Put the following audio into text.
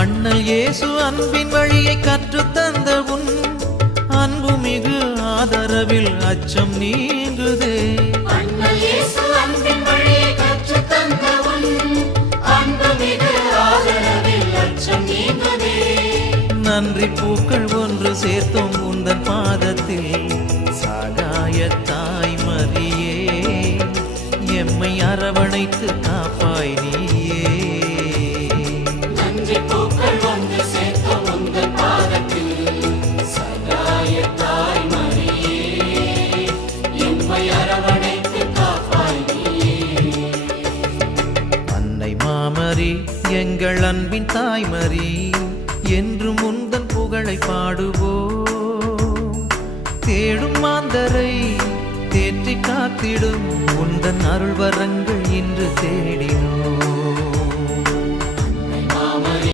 அண்ணல் இயேசு அன்பின் வழியை கற்றுத்தந்த உன் அன்பு மிகு ஆதரவில் அச்சம் நீங்குதே. அண்ணல் இயேசு அன்பின் வழியை கற்றுத்தந்த உன் அன்பு மிகு ஆதரவில் அச்சம் நீங்குதே. நன்றி பூக்கள் ஒன்று சேர்த்தோம் உந்தன் பாதத்தில் சகாய தாய் மரியே, எம்மை அரவணைத்து காப்பாய் நீயே. நன்றி பூக்கள் ஒன்று சேர்த்தோம் உந்தன் பாதத்தில் சகாய தாய் மரியே, எம்மை அரவணைத்து காப்பாய் நீயே. அன்னை மாமரி எங்கள் அன்பின் தாய்மரி, என்றும் உந்தன் புகழை பாடுவோம். தேடும் மாந்தரை தேற்றி காத்திடும் உந்தன் அருள் வரங்கள் இன்று தேடினோம்.